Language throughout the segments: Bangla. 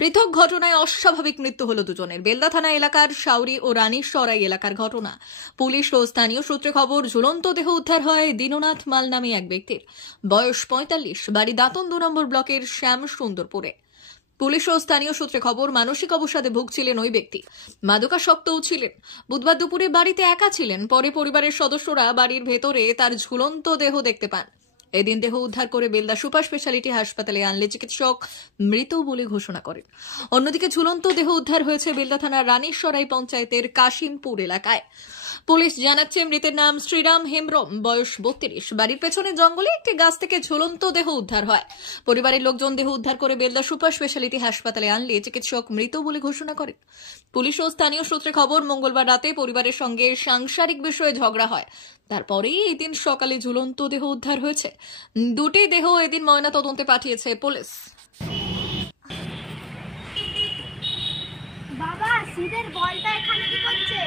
পৃথক ঘটনায় অস্বাভাবিক মৃত্যু হল দুজনের। বেলদা থানা এলাকার শাউরি ও রানীসরাই এলাকার ঘটনা। পুলিশ ও স্থানীয় সূত্রে খবর, ঝুলন্ত দেহ উদ্ধার হয় দীননাথ মাল নামে এক ব্যক্তির। বয়স ৪৫, বাড়ি দাঁতন ২ নম্বর ব্লকের শ্যাম সুন্দরপুরে। পুলিশ ও স্থানীয় সূত্রে খবর, মানসিক অবসাদে ভুগছিলেন ওই ব্যক্তি, মাদকাসক্তও ছিলেন। বুধবার দুপুরে বাড়িতে একা ছিলেন। পরে পরিবারের সদস্যরা বাড়ির ভেতরে তার ঝুলন্ত দেহ দেখতে পান। এদিন দেহ উদ্ধার করে বেলদা সুপার স্পেশালিটি হাসপাতালে আনলে চিকিৎসক মৃত বলে ঘোষণা করেন। অন্যদিকে ঝুলন্ত দেহ উদ্ধার হয়েছে বেলদা থানার রানীসরাই পঞ্চায়েতের কাশিমপুর এলাকায়। পুলিশ জানাচ্ছে, মৃতের নাম শ্রীরাম হেমব্রম, বয়স ৩২। বাড়ির পেছনে জঙ্গলে একটি গাছ থেকে ঝুলন্ত দেহ উদ্ধার হয়। পরিবারের লোকজন দেহ উদ্ধার করে বেলদা সুপার স্পেশালিটি হাসপাতালে আনলে চিকিৎসক মৃত বলে ঘোষণা করেন। পুলিশ ও স্থানীয় সূত্রে খবর, মঙ্গলবার রাতে পরিবারের সঙ্গে সাংসারিক বিষয়ে ঝগড়া হয়। তারপরেই এদিন সকালে ঝুলন্ত দেহ উদ্ধার হয়েছে। দুটি দেহ এদিন ময়নাতদন্তে পাঠিয়েছে পুলিশ। বাবা, সিদের বলটা এখানে কি করছে?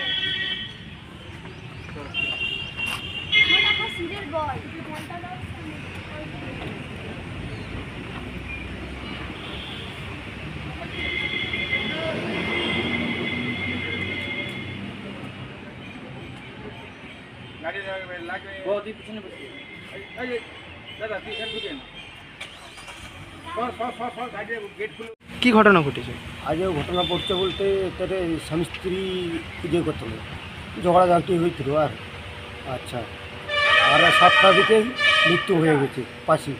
দেখো সিদের বল, বলটা দাও। গাড়ি লাগবে বহুত পিছনে বসে এই দাদা তুই এখানে ঢুকেন গাড়ি গেট খুলে। কি ঘটনা ঘটেছে? আজও ঘটনা পড়ছে বলতে তাদের স্বামী স্ত্রী পুজো করছিল, ঝগড়াঝাঁটি হয়েছিল। আর আচ্ছা, আর 7টার দিকে মৃত্যু হয়ে গেছে পাশি।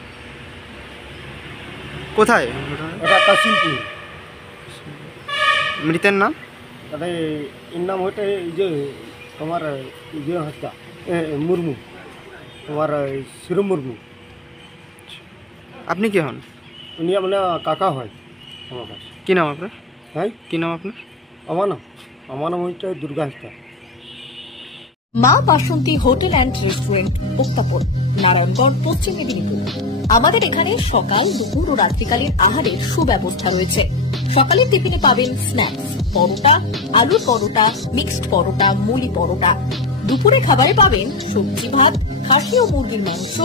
কোথায়? এটা কাশিমপুর। মৃতের নাম? তাদের এর নাম হচ্ছে যে তোমার ইয়ে হত্যা মুর্মু, তোমার শিরু মুর্মু। আপনি কি হন? উনি মানে কাকা হয় আমার কাছে। কি নাম আপনার? হ্যাঁ, কি নাম আপনার? আমার নাম হচ্ছে দুর্গা হত্যা। মা বাসন্তী হোটেল অ্যান্ড রেস্টুরেন্ট, উত্তাপন, নারায়ণগড়, পশ্চিম মেদিনীপুর। আমাদের এখানে সকাল, দুপুর ও রাত্রিকালীন আহারের সুব্যবস্থা রয়েছে। সকালের টিফিনে পাবেন স্ন্যাক্স, পরোটা, আলুর পরোটা, মিক্সড পরোটা, মুলি পরোটা। দুপুরে খাবারে পাবেন সবজি ভাত, খাসি ও মুরগির মাংস,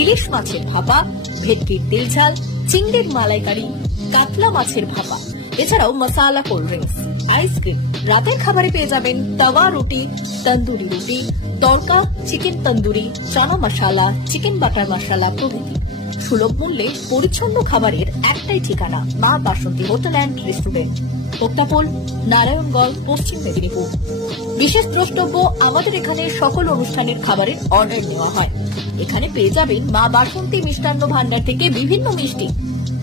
ইলিশ মাছের ভাপা, ভেটকির তেল ঝাল, চিংড়ির মালাইকারি, কাতলা মাছের ভাপা, এছাড়াও মশালা কোল্ড ড্রিঙ্কস, আইসক্রিম। রাতের খাবারে পেয়ে যাবেন তাওয়া রুটি, তন্দুরি রুটি, তড়কা, চিকেন তন্দুরি, চানা মশালা, চিকেন বাটার মশালা প্রভৃতি। সুলভ মূল্যে পরিচ্ছন্ন খাবারের একটাই ঠিকানা, মা বাসন্তী হোটেল অ্যান্ড রেস্টুরেন্ট, উত্তাপন, নারায়ণগড়, পশ্চিম মেদিনীপুর। বিশেষ দ্রষ্টব্য, আমাদের এখানে সকল অনুষ্ঠানের খাবারের অর্ডার নেওয়া হয়। এখানে পেয়ে যাবেন মা বাসন্তী মিষ্টান্ন ভান্ডার থেকে বিভিন্ন মিষ্টি।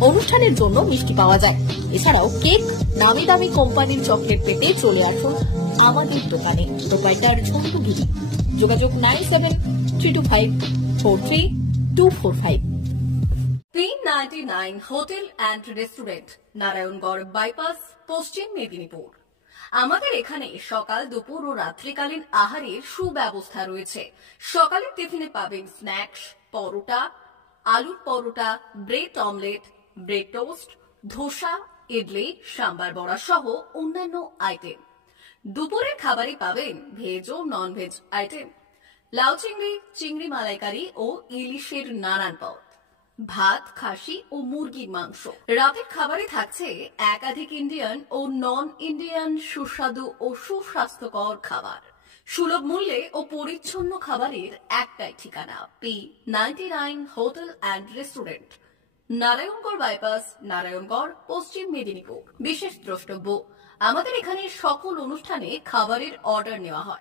অনুষ্ঠানের জন্য মিষ্টি পাওয়া যায়। এছাড়াও কেক, নামি দামি কোম্পানির চকলেট পেতে চলে আসুন আমাদের দোকানে। প্রোপাইটার ঝন্টুগিরি। যোগাযোগ 9725432245। 399 hotel and restaurant, Narayangarh bypass, পশ্চিম মেদিনীপুর। আমাদের এখানে সকাল, দুপুর ও রাত্রিকালীন আহারের সুব্যবস্থা রয়েছে। সকালের টিফিনে পাবেন স্ন্যাক্স, পরোটা, আলুর paratha, bread omelette, bread toast, dosa, idli, sambar vada সহ অন্যান্য আইটেম। দুপুরের খাবারে পাবেন ভেজ ও নন ভেজ আইটেম, লাউ চিংড়ি, চিংড়ি মালাইকারি ও ইলিশের নানান পদ, ভাত, খাসি ও মুরগির মাংস। রাতের খাবারে থাকছে একাধিক ইন্ডিয়ান ও নন ইন্ডিয়ান সুস্বাদু ও সুস্বাস্থ্যকর খাবার। সুলভ মূল্যে ও পরিচ্ছন্ন খাবারের একটাই ঠিকানা, P99 hotel and restaurant, Narayangarh bypass, Narayangarh, পশ্চিম মেদিনীপুর। বিশেষ দ্রষ্টব্য, আমাদের এখানে সকল অনুষ্ঠানে খাবারের অর্ডার নেওয়া হয়।